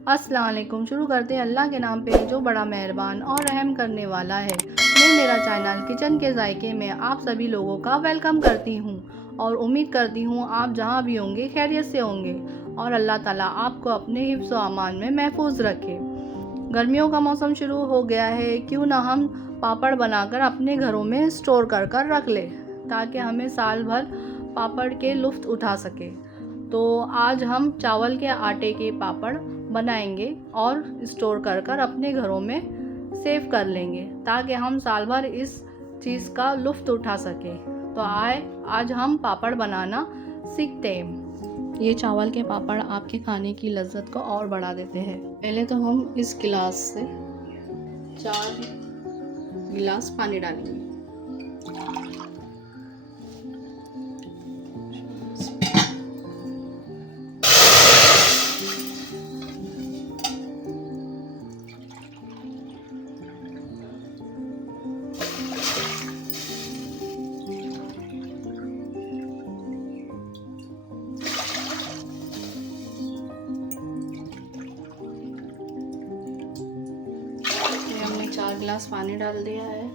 अस्सलाम वालेकुम। शुरू करते हैं अल्लाह के नाम पे जो बड़ा मेहरबान और रहम करने वाला है। मैं मेरा चैनल किचन के जायके में आप सभी लोगों का वेलकम करती हूँ और उम्मीद करती हूँ आप जहाँ भी होंगे खैरियत से होंगे और अल्लाह ताला आपको अपने हिफ्ज़ व अमान में महफूज रखे। गर्मियों का मौसम शुरू हो गया है, क्यों ना हम पापड़ बनाकर अपने घरों में स्टोर कर कर रख ले ताकि हमें साल भर पापड़ के लुफ्त उठा सके। तो आज हम चावल के आटे के पापड़ बनाएंगे और स्टोर कर कर अपने घरों में सेव कर लेंगे ताकि हम साल भर इस चीज़ का लुफ्त उठा सकें। तो आज हम पापड़ बनाना सीखते हैं। ये चावल के पापड़ आपके खाने की लज्जत को और बढ़ा देते हैं। पहले तो हम इस गिलास से 4 गिलास पानी डालेंगे। हमने 4 गिलास पानी डाल दिया है।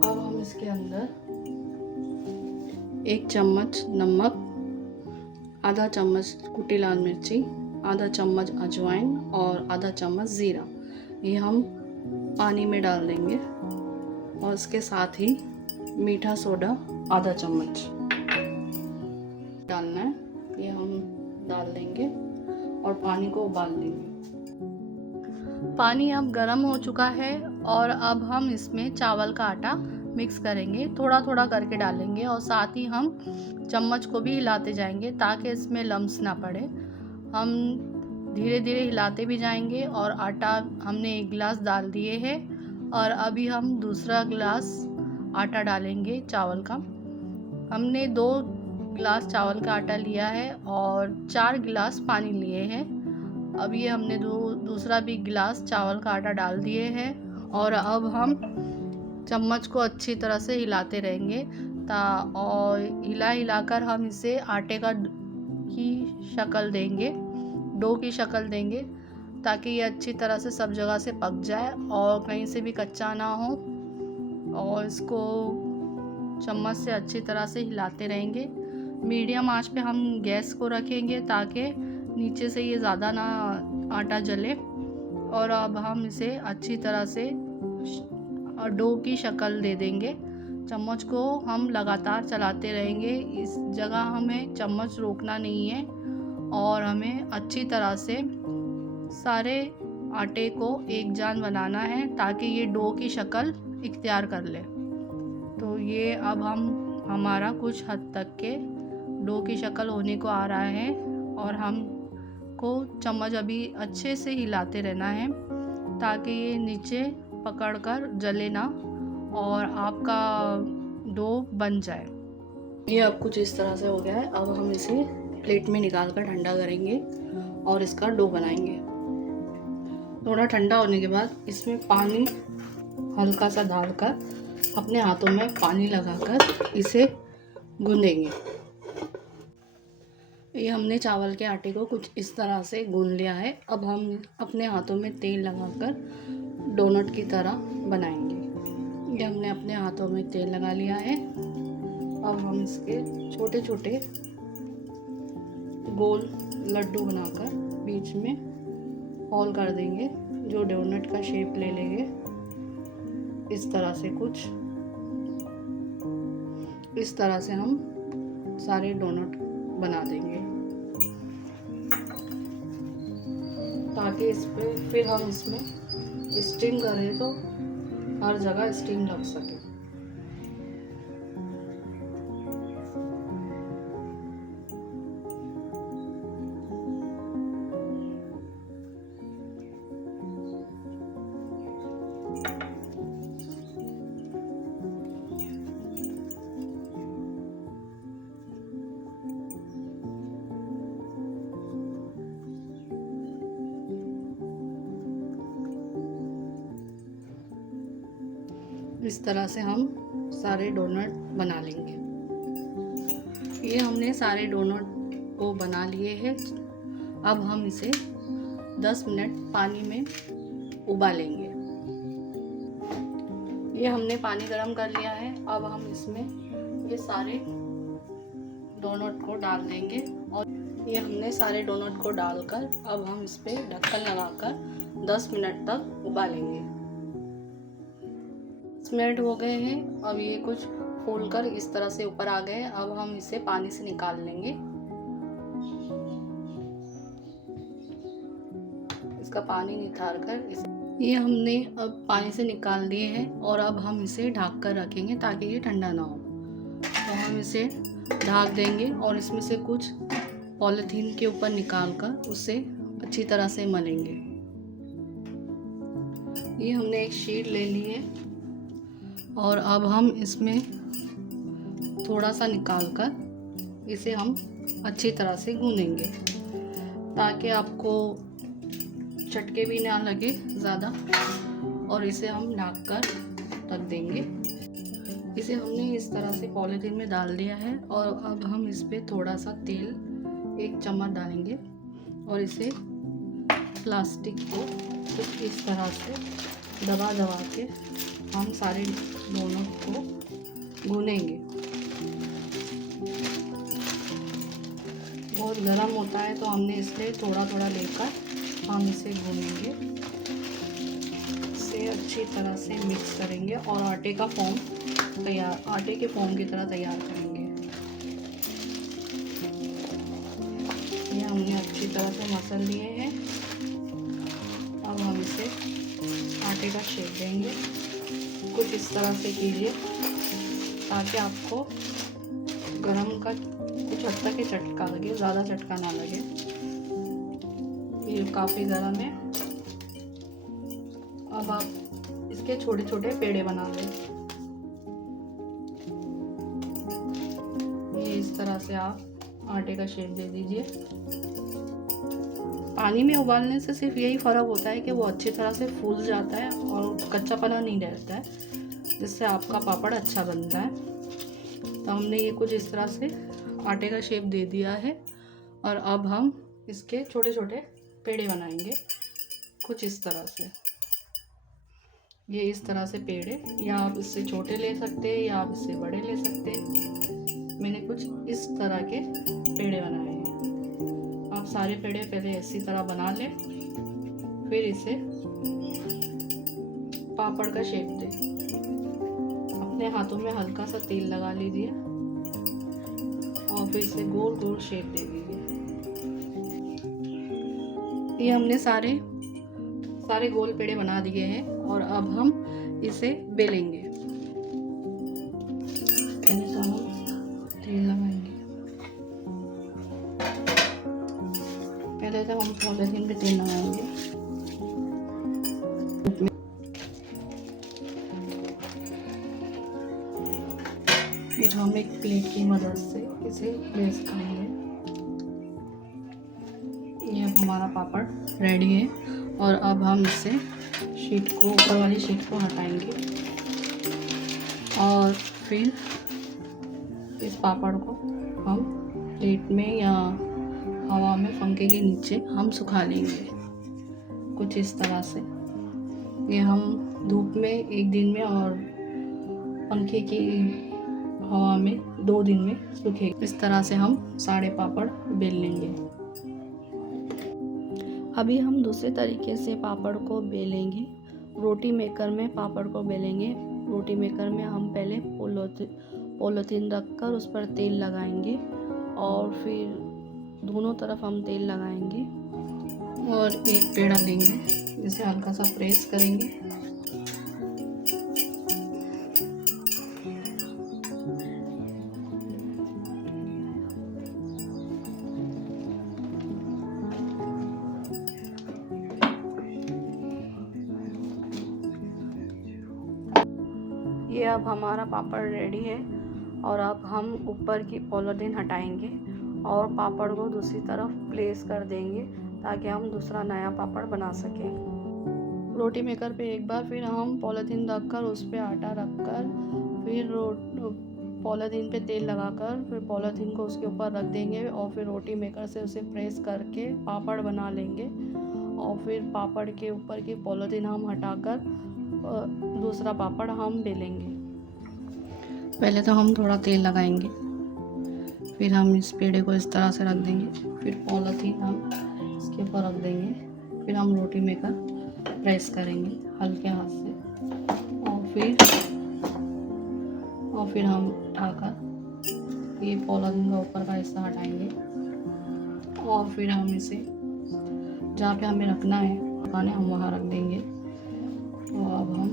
अब हम इसके अंदर 1 चम्मच नमक, आधा चम्मच कुटी लाल मिर्ची, आधा चम्मच अजवाइन और आधा चम्मच ज़ीरा ये हम पानी में डाल देंगे और इसके साथ ही मीठा सोडा आधा चम्मच डालना है। ये हम डाल देंगे और पानी को उबाल लेंगे। पानी अब गर्म हो चुका है और अब हम इसमें चावल का आटा मिक्स करेंगे। थोड़ा थोड़ा करके डालेंगे और साथ ही हम चम्मच को भी हिलाते जाएंगे ताकि इसमें लम्स ना पड़े। हम धीरे धीरे हिलाते भी जाएंगे और आटा हमने 1 गिलास डाल दिए है और अभी हम दूसरा गिलास आटा डालेंगे चावल का। हमने 2 गिलास चावल का आटा लिया है और 4 गिलास पानी लिए हैं। अब ये हमने दूसरा भी गिलास चावल का आटा डाल दिए हैं और अब हम चम्मच को अच्छी तरह से हिलाते रहेंगे और हिलाकर हम इसे आटे की शक्ल देंगे, डो की शक्ल देंगे ताकि ये अच्छी तरह से सब जगह से पक जाए और कहीं से भी कच्चा ना हो। और इसको चम्मच से अच्छी तरह से हिलाते रहेंगे। मीडियम आंच पे हम गैस को रखेंगे ताकि नीचे से ये ज़्यादा ना आटा जले। और अब हम इसे अच्छी तरह से डो की शक्ल दे देंगे। चम्मच को हम लगातार चलाते रहेंगे। इस जगह हमें चम्मच रोकना नहीं है और हमें अच्छी तरह से सारे आटे को एक जान बनाना है ताकि ये डो की शक्ल इख्तियार कर ले। तो ये अब हमारा कुछ हद तक के डो की शक्ल होने को आ रहा है और को चम्मच अभी अच्छे से हिलाते रहना है ताकि ये नीचे पकड़कर जले ना और आपका डो बन जाए। ये अब कुछ इस तरह से हो गया है। अब हम इसे प्लेट में निकाल कर ठंडा करेंगे और इसका डो बनाएंगे। थोड़ा ठंडा होने के बाद इसमें पानी हल्का सा डालकर अपने हाथों में पानी लगाकर इसे गूंदेंगे। ये हमने चावल के आटे को कुछ इस तरह से गूंद लिया है। अब हम अपने हाथों में तेल लगाकर डोनट की तरह बनाएंगे। ये हमने अपने हाथों में तेल लगा लिया है। अब हम इसके छोटे छोटे गोल लड्डू बनाकर बीच में होल कर देंगे जो डोनट का शेप ले लेंगे। इस तरह से कुछ इस तरह से हम सारे डोनट बना देंगे ताकि इस पे फिर हम इसमें स्टीम करें तो हर जगह स्टीम लग सके। इस तरह से हम सारे डोनट बना लेंगे। ये हमने सारे डोनट को बना लिए हैं। अब हम इसे 10 मिनट पानी में उबालेंगे। ये हमने पानी गरम कर लिया है। अब हम इसमें ये सारे डोनट को डाल देंगे और ये हमने सारे डोनट को डालकर अब हम इस पर ढक्कन लगाकर 10 मिनट तक उबालेंगे। 10 मिनट हो गए हैं। अब ये कुछ फूलकर इस तरह से ऊपर आ गए। अब हम इसे पानी से निकाल लेंगे। इसका पानी निकाल कर ये हमने अब पानी से निकाल दिए हैं और अब हम इसे ढक कर रखेंगे ताकि ये ठंडा ना हो। तो हम इसे ढक देंगे और इसमें से कुछ पॉलीथीन के ऊपर निकाल कर उसे अच्छी तरह से मलेंगे। ये हमने एक शीट ले ली है और अब हम इसमें थोड़ा सा निकाल कर इसे हम अच्छी तरह से गूंदेंगे ताकि आपको चटके भी ना लगे ज़्यादा। और इसे हम ढक कर रख देंगे। इसे हमने इस तरह से पॉलीथीन में डाल दिया है और अब हम इस पे थोड़ा सा तेल 1 चम्मच डालेंगे और इसे प्लास्टिक को कुछ इस तरह से दबा के हम सारे दोनों को गूनेंगे। बहुत गर्म होता है तो हमने इसलिए थोड़ा थोड़ा लेकर हम इसे गूनेंगे। इसे अच्छी तरह से मिक्स करेंगे और आटे के फॉर्म की तरह तैयार करेंगे। ये हमने अच्छी तरह से मसल लिए हैं। अब हम इसे आटे का शेप देंगे। कुछ इस तरह से कीजिए ताकि आपको गरम का कुछ हद तक चटका लगे, ज़्यादा चटका ना लगे। ये काफ़ी गरम है। अब आप इसके छोटे छोटे पेड़े बना लें। ये इस तरह से आप आटे का शेप दे दीजिए। पानी में उबालने से सिर्फ यही फ़र्क होता है कि वो अच्छी तरह से फूल जाता है और कच्चापना नहीं रहता है, जिससे आपका पापड़ अच्छा बनता है। तो हमने ये कुछ इस तरह से आटे का शेप दे दिया है और अब हम इसके छोटे छोटे पेड़े बनाएंगे कुछ इस तरह से। ये इस तरह से पेड़े, या आप इससे छोटे ले सकते हैं या आप इससे बड़े ले सकते हैं। मैंने कुछ इस तरह के पेड़े बनाए हैं। आप सारे पेड़े पहले इसी तरह बना लें, फिर इसे पापड़ का शेप दें। अपने हाथों में हल्का सा तेल लगा लीजिए और फिर इसे गोल गोल शेप दे दीजिए। ये हमने सारे गोल पेड़े बना दिए हैं और अब हम इसे बेलेंगे। पहले तो हम तेल लगाएंगे। पहले तो हम पॉलीथीन पे तेल लगाएंगे। फिर हम एक प्लेट की मदद से इसे प्रेस करेंगे। ये अब हमारा पापड़ रेडी है और अब हम इसे ऊपर वाली शीट को हटाएंगे और फिर इस पापड़ को हम प्लेट में या हवा में पंखे के नीचे हम सुखा लेंगे कुछ इस तरह से। ये हम धूप में 1 दिन में और पंखे की हवा में 2 दिन में सूखेंगे। इस तरह से हम सारे पापड़ बेल लेंगे। अभी हम दूसरे तरीके से पापड़ को बेलेंगे। रोटी मेकर में पापड़ को बेलेंगे। रोटी मेकर में हम पहले पॉलीथीन रखकर उस पर तेल लगाएंगे और फिर दोनों तरफ हम तेल लगाएंगे और एक पेड़ा लेंगे, इसे हल्का सा प्रेस करेंगे। ये अब हमारा पापड़ रेडी है और अब हम ऊपर की पॉलीथीन हटाएंगे और पापड़ को दूसरी तरफ प्लेस कर देंगे ताकि हम दूसरा नया पापड़ बना सकें। रोटी मेकर पे एक बार फिर हम पॉलीथीन रखकर उस पर आटा रखकर फिर पॉलीथीन पे तेल लगाकर फिर पॉलीथीन को उसके ऊपर रख देंगे और फिर रोटी मेकर से उसे प्रेस करके पापड़ बना लेंगे। और फिर पापड़ के ऊपर की पॉलीथीन हम हटाकर दूसरा पापड़ हम बेलेंगे। पहले तो हम थोड़ा तेल लगाएंगे, फिर हम इस पेड़े को इस तरह से रख देंगे, फिर पॉलीथीन हम इसके ऊपर रख देंगे, फिर हम रोटी मेकर प्रेस करेंगे हल्के हाथ से और फिर हम उठाकर ये पॉलीथीन का ऊपर का हिस्सा हटाएंगे और फिर हम इसे जहाँ पे हमें रखना है पकाने हम वहाँ रख देंगे। और अब हम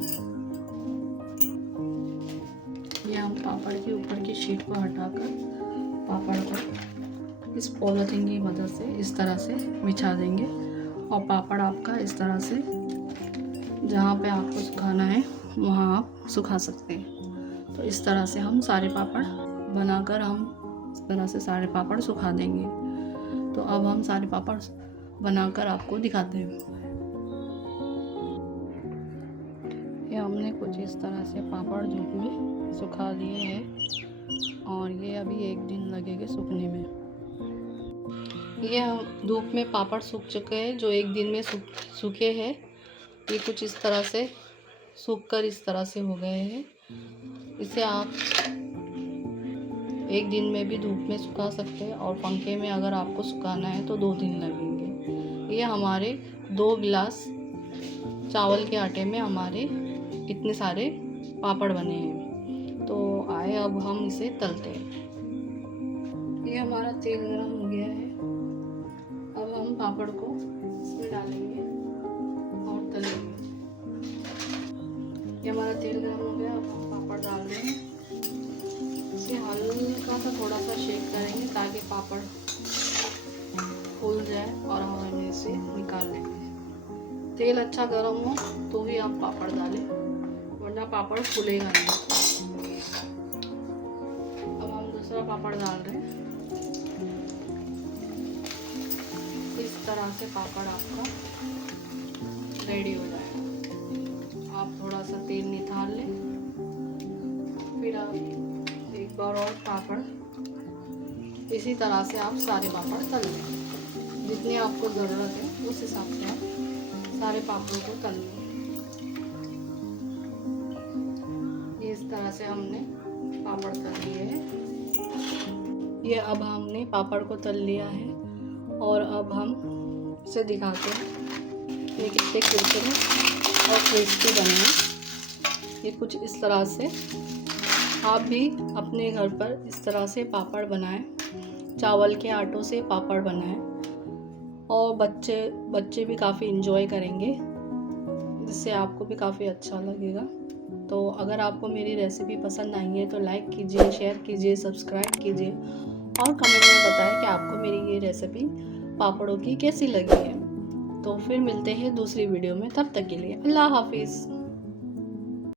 पापड़ के ऊपर की शीट को हटाकर पापड़ को इस पॉलीथीन की मदद से इस तरह से बिछा देंगे और पापड़ आपका इस तरह से जहाँ पे आपको सुखाना है वहाँ आप सुखा सकते हैं। तो इस तरह से हम सारे पापड़ बनाकर हम इस तरह से सारे पापड़ सुखा देंगे। तो अब हम सारे पापड़ बनाकर आपको दिखाते हैं। ये हमने कुछ इस तरह से पापड़ धूप में सुखा दिए हैं और ये अभी 1 दिन लगेगा सूखने में। ये हम धूप में पापड़ सूख चुके हैं जो 1 दिन में सूखे हैं। ये कुछ इस तरह से सूखकर इस तरह से हो गए हैं। इसे आप 1 दिन में भी धूप में सुखा सकते हैं और पंखे में अगर आपको सुखाना है तो 2 दिन लगेंगे। ये हमारे 2 गिलास चावल के आटे में हमारे इतने सारे पापड़ बने हैं। तो आए अब हम इसे तलते हैं। ये हमारा तेल गरम हो गया है। अब हम पापड़ को इसमें डालेंगे और तलेंगे। ये हमारा तेल गरम हो गया। अब हम पापड़ डाल रहे हैं। इसे हल्का सा थोड़ा सा शेक करेंगे ताकि पापड़ फूल जाए और हम इसे निकाल लेंगे। तेल अच्छा गरम हो तो ही आप पापड़ डालें, वरना पापड़ फूलेगा नहीं। अब हम दूसरा पापड़ डाल रहे हैं। इस तरह से पापड़ आपका रेडी हो जाएगा। आप थोड़ा सा तेल निकाल लें, फिर आप एक बार और पापड़ इसी तरह से आप सारे पापड़ तल लें। जितनी आपको ज़रूरत है उस हिसाब से आप सारे पापड़ों को तल लें। इस तरह से हमने पापड़ तल लिए हैं। ये अब हमने पापड़ को तल लिया है और अब हम इसे दिखाते हैं ये कितने कुरकुरे और क्रिस्पी बने हैं। ये कुछ इस तरह से आप भी अपने घर पर इस तरह से पापड़ बनाएं, चावल के आटों से पापड़ बनाएं और बच्चे भी काफ़ी इंजॉय करेंगे, जिससे आपको भी काफ़ी अच्छा लगेगा। तो अगर आपको मेरी रेसिपी पसंद आई है तो लाइक कीजिए, शेयर कीजिए, सब्सक्राइब कीजिए और कमेंट में बताएं कि आपको मेरी ये रेसिपी पापड़ों की कैसी लगी है। तो फिर मिलते हैं दूसरी वीडियो में, तब तक के लिए अल्लाह हाफिज़।